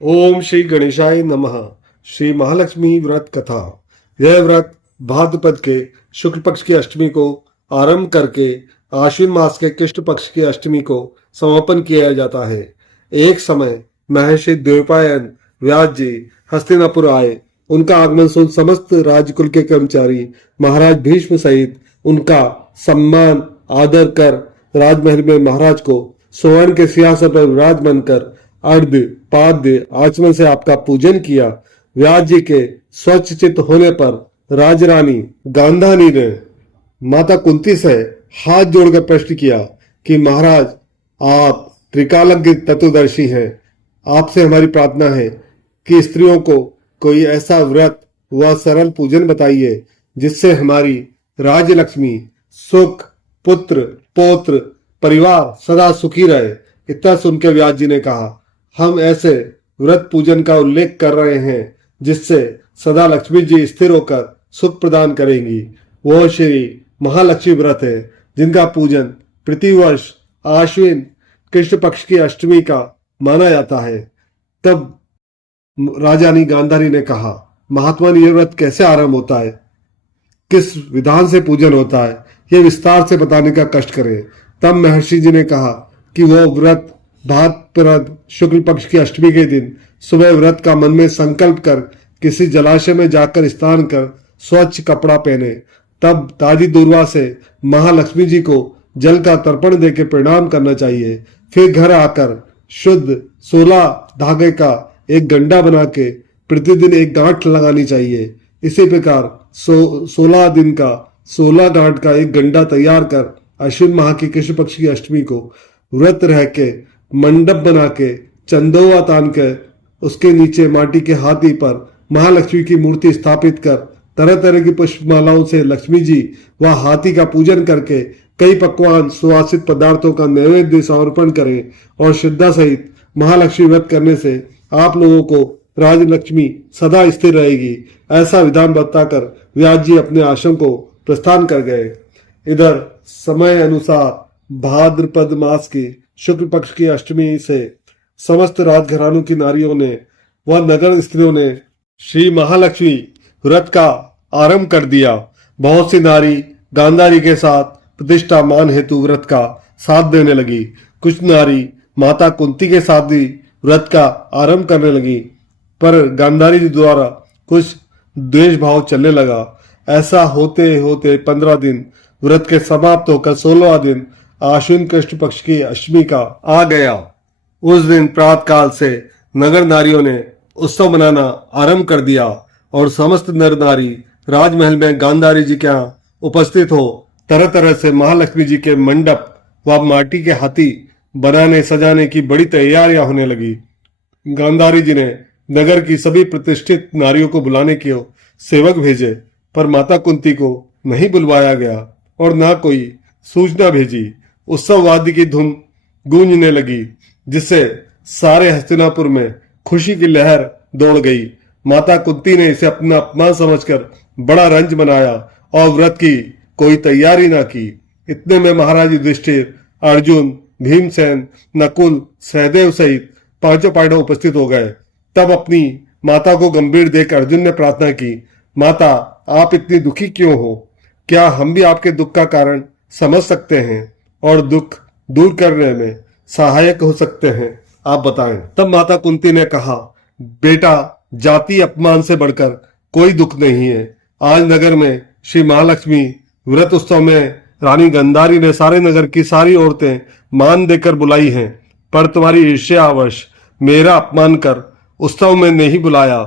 ओम श्री गणेशाय नमः। श्री महालक्ष्मी व्रत कथा। यह व्रत भाद्रपद के शुक्ल पक्ष की अष्टमी को आरंभ करके आश्विन मास के कृष्ण पक्ष की अष्टमी को समापन किया जाता है। एक समय महर्षि द्वैपायन व्यास जी हस्तिनापुर आए। उनका आगमन सुन समस्त राजकुल के कर्मचारी महाराज भीष्म सहित उनका सम्मान आदर कर राजमहल में महाराज को स्वर्ण के सिंहासन पर विराजमान कर अर्ध पाद्य आचमन से आपका पूजन किया। व्यास जी के स्वच्छ चित्त होने पर राजरानी गांधारी ने माता कुंती से हाथ जोड़कर प्रश्न किया कि महाराज, आप त्रिकालज्ञ तत्वदर्शी हैं। आपसे हमारी प्रार्थना है कि स्त्रियों को कोई ऐसा व्रत व सरल पूजन बताइए जिससे हमारी राजलक्ष्मी सुख, पुत्र, पौत्र, परिवार सदा सुखी रहे। इतना सुनकर व्यास जी ने कहा, हम ऐसे व्रत पूजन का उल्लेख कर रहे हैं जिससे सदा लक्ष्मी जी स्थिर होकर सुख प्रदान करेंगी। वो श्री महालक्ष्मी व्रत है जिनका पूजन प्रतिवर्ष आश्विन कृष्ण पक्ष की अष्टमी का माना जाता है। तब राजानी गांधारी ने कहा, महात्मा ने यह व्रत कैसे आरंभ होता है, किस विधान से पूजन होता है, यह विस्तार से बताने का कष्ट करें। तब महर्षि जी ने कहा कि वो व्रत भाद्रपद शुक्ल पक्ष की अष्टमी के दिन सुबह व्रत का मन में संकल्प कर किसी जलाशय में जाकर स्नान कर स्वच्छ कपड़ा पहने, तब ताजी दूर्वा से महालक्ष्मी जी को जल का तर्पण देकर प्रणाम करना चाहिए। फिर घर आकर शुद्ध 16 धागे का एक गंडा बना के प्रतिदिन एक गांठ लगानी चाहिए। इसी प्रकार 16 दिन का 16 गांठ का एक गंडा तैयार कर अश्विन माह की कृष्ण पक्ष की अष्टमी को व्रत रह के मंडप बना के चंदोवा तान कर उसके नीचे माटी के हाथी पर महालक्ष्मी की मूर्ति स्थापित कर तरह तरह की पुष्पमालाओं से लक्ष्मी जी व हाथी का पूजन करके कई पकवान सुवासित पदार्थों का नैवेद्य समर्पण करें और श्रद्धा सहित महालक्ष्मी व्रत करने से आप लोगों को राजलक्ष्मी सदा स्थिर रहेगी। ऐसा विधान बताकर व्यास जी अपने आश्रम को प्रस्थान कर गए। इधर समय अनुसार भाद्रपद मास की शुक्ल पक्ष की अष्टमी से समस्त राजघरानों की नारियों ने व नगर स्त्रियों ने श्री महालक्ष्मी व्रत का आरंभ कर दिया। बहुत सी नारी गांधारी के साथ प्रतिष्ठा मान हेतु व्रत का साथ देने लगी। कुछ नारी माता कुंती के साथ भी व्रत का आरंभ करने लगी, पर गांधारी जी द्वारा कुछ द्वेष भाव चलने लगा। ऐसा होते होते 15 दिन व्रत के समाप्त होकर 16वां दिन आश्विन कृष्ण पक्ष की अष्टमी का आ गया। उस दिन प्रातः काल से नगर नारियों ने उत्सव मनाना आरंभ कर दिया और समस्त नर नारी राजमहल में गांधारी जी के यहाँ उपस्थित हो तरह तरह से महालक्ष्मी जी के मंडप व माटी के हाथी बनाने सजाने की बड़ी तैयारियां होने लगी। गांधारी जी ने नगर की सभी प्रतिष्ठित नारियों को बुलाने के सेवक भेजे, पर माता कुंती को नहीं बुलवाया गया और न कोई सूचना भेजी। उत्सव वाद्य की धुन गूंजने लगी जिससे सारे हस्तिनापुर में खुशी की लहर दौड़ गई। माता कुंती ने इसे अपना अपमान समझकर बड़ा रंज मनाया और व्रत की कोई तैयारी ना की। इतने में महाराज युधिष्ठिर, अर्जुन, भीमसेन, नकुल, सहदेव सहित 5 पांडव उपस्थित हो गए। तब अपनी माता को गंभीर देख अर्जुन ने प्रार्थना की, माता, आप इतनी दुखी क्यों हो? क्या हम भी आपके दुख का कारण समझ सकते हैं और दुख दूर करने में सहायक हो सकते हैं? आप बताएं। तब माता कुंती ने कहा, बेटा, जाति अपमान से बढ़कर कोई दुख नहीं है। आज नगर में श्री महालक्ष्मी व्रत उत्सव में रानी गांधारी ने सारे नगर की सारी औरतें मान देकर बुलाई हैं, पर तुम्हारी ईर्ष्यावश मेरा अपमान कर उत्सव में नहीं बुलाया।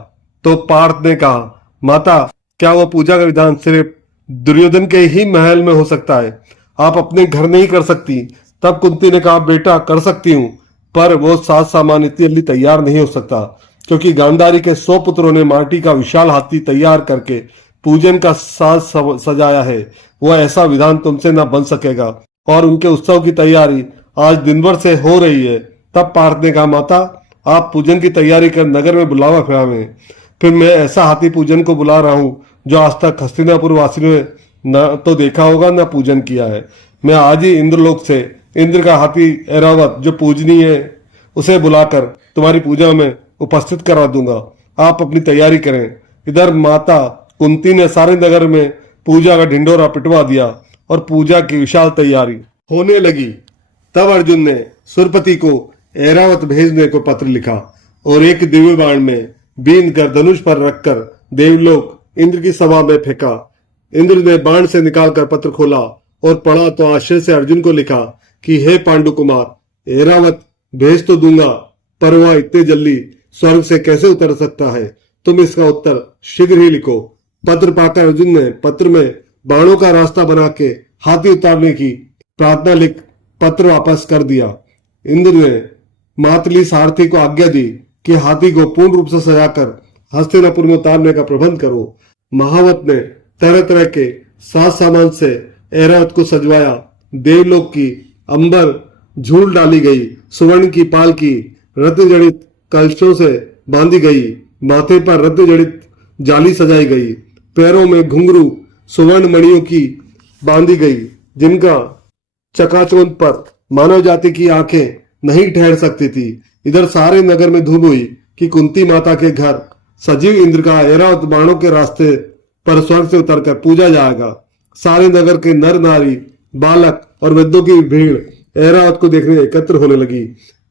तो पार्थ ने कहा, माता, क्या वह पूजा का विधान सिर्फ दुर्योधन के ही महल में हो सकता है? आप अपने घर नहीं कर सकती? तब कुंती ने कहा, बेटा, कर सकती हूँ, पर वो साज सामान इतनी जल्दी तैयार नहीं हो सकता, क्योंकि गांधारी के 100 पुत्रों ने माटी का विशाल हाथी तैयार करके पूजन का साज सजाया है। वो ऐसा विधान तुमसे न बन सकेगा और उनके उत्सव की तैयारी आज दिन भर से हो रही है। तब पार्थ ने कहा, माता, आप पूजन की तैयारी कर नगर में बुलावा फैलावें। फिर मैं ऐसा हाथी पूजन को बुला रहा हूँ जो आज तक हस्तिनापुर वासियों ने न तो देखा होगा न पूजन किया है। मैं आज ही इंद्रलोक से इंद्र का हाथी ऐरावत जो पूजनीय है उसे बुलाकर तुम्हारी पूजा में उपस्थित करा दूंगा, आप अपनी तैयारी करें। इधर माता कुंती ने सारे नगर में पूजा का ढिंडोरा पिटवा दिया और पूजा की विशाल तैयारी होने लगी। तब अर्जुन ने सुरपति को ऐरावत भेजने को पत्र लिखा और एक दिव्य बाण में बीन कर धनुष पर रखकर देवलोक इंद्र की सभा में फेंका। इंद्र ने बाण से निकालकर पत्र खोला और पढ़ा तो आश्चर्य से अर्जुन को लिखा कि हे पांडु कुमार, ऐरावत भेज तो दूंगा, पर वह इतने जल्दी स्वर्ग से कैसे उतर सकता है? तुम इसका उत्तर शीघ्र ही लिखो। पत्र पाकर अर्जुन ने पत्र में बाणों का रास्ता बना के हाथी उतारने की प्रार्थना लिख पत्र वापस कर दिया। इंद्र ने मातली सारथी को आज्ञा दी कि हाथी को पूर्ण रूप से सजाकर हस्तिनापुर में उतारने का प्रबंध करो। महावत ने तरह तरह के साज सामान से ऐरावत को सजवाया। देवलोक की अंबर झूल डाली गई, सुवर्ण की पालकी रत्न जड़ित कलशों से बांधी गई, माथे पर रत्न जड़ित जाली सजाई गई, पैरों में घुंघरू सुवर्ण मणियों की बांधी गई, जिनका चकाचौंध पर मानव जाति की आंखें नहीं ठहर सकती थी। इधर सारे नगर में धूम हुई कि कुंती माता के घर सजीव इंद्र का ऐरावत बाणों के रास्ते पर स्वर्ग से उतरकर पूजा जाएगा। सारे नगर के नर नारी, बालक और वृद्धों की भीड़ ऐरावत को देखने एकत्र होने लगी।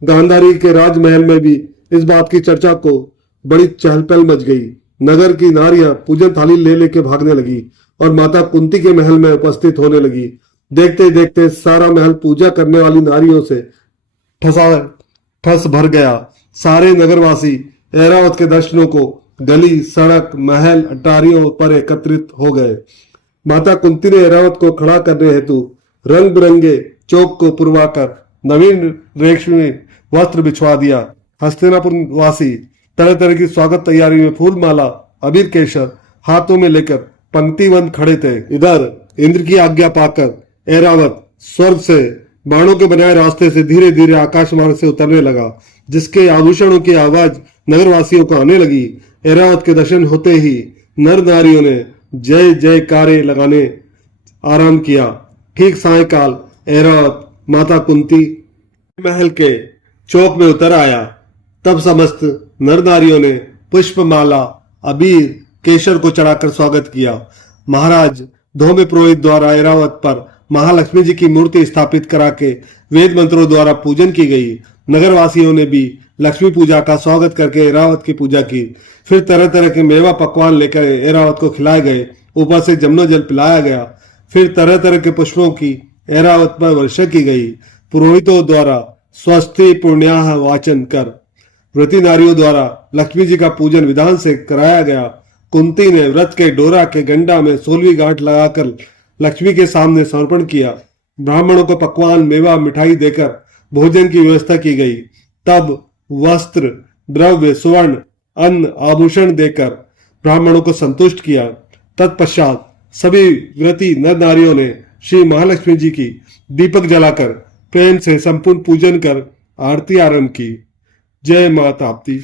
गांधारी के राजमहल में भी इस बात की चर्चा को बड़ी चहल पहल मच गई। नगर की नारियां पूजन थाली ले लेके भागने लगी और माता कुंती के महल में उपस्थित होने लगी। देखते देखते सारा महल पूजा करने वाली नारियों से ठस भर गया। सारे नगरवासी ऐरावत के दर्शनों को गली, सड़क, महल, अटारियों पर एकत्रित हो गए। माता कुंती ने ऐरावत को खड़ा करने हेतु रंग बिरंगे चौक को पुरवाकर नवीन रेशमी वस्त्र बिछवा दिया। हस्तिनापुर वासी तरह तरह की स्वागत तैयारी में फूल माला, अबीर, केसर हाथों में लेकर पंक्तिबंद खड़े थे। इधर इंद्र की आज्ञा पाकर ऐरावत स्वर्ग से बाणों के बनाए रास्ते से धीरे धीरे आकाश मार्ग से उतरने लगा, जिसके आभूषणों की आवाज नगरवासियों को आने लगी। ऐरावत के दर्शन होते ही नर नारियों ने जय जयकारे लगाने आराम किया। ठीक सायकाल ऐरावत माता कुंती महल के चौक में उतर आया। तब समस्त नर नारियों ने पुष्पमाला, अबीर, केसर को चढ़ाकर स्वागत किया। महाराज धौम्य पुरोहित द्वारा ऐरावत पर महालक्ष्मी जी की मूर्ति स्थापित करा के वेद मंत्रों द्वारा पूजन की गई। नगरवासियों ने भी लक्ष्मी पूजा का स्वागत करके ऐरावत की पूजा की। फिर तरह तरह के मेवा पकवान लेकर ऐरावत को खिलाए गए। ऊपर से जमुना जल पिलाया गया। फिर तरह तरह के पुष्पों की ऐरावत पर वर्षा की गई। पुरोहितों द्वारा स्वस्ति पुण्याह वाचन कर व्रती नारियों द्वारा लक्ष्मी जी का पूजन विधान से कराया गया। कुंती ने व्रत के डोरा के गंडा में 16वीं गांठ लगाकर लक्ष्मी के सामने समर्पण किया। ब्राह्मणों को पकवान, मेवा, मिठाई देकर भोजन की व्यवस्था की गई। तब वस्त्र, द्रव्य, स्वर्ण, अन्न, आभूषण देकर ब्राह्मणों को संतुष्ट किया। तत्पश्चात सभी व्रती नर नारियों ने श्री महालक्ष्मी जी की दीपक जलाकर प्रेम से संपूर्ण पूजन कर आरती आरंभ की। जय मां ताप्ती।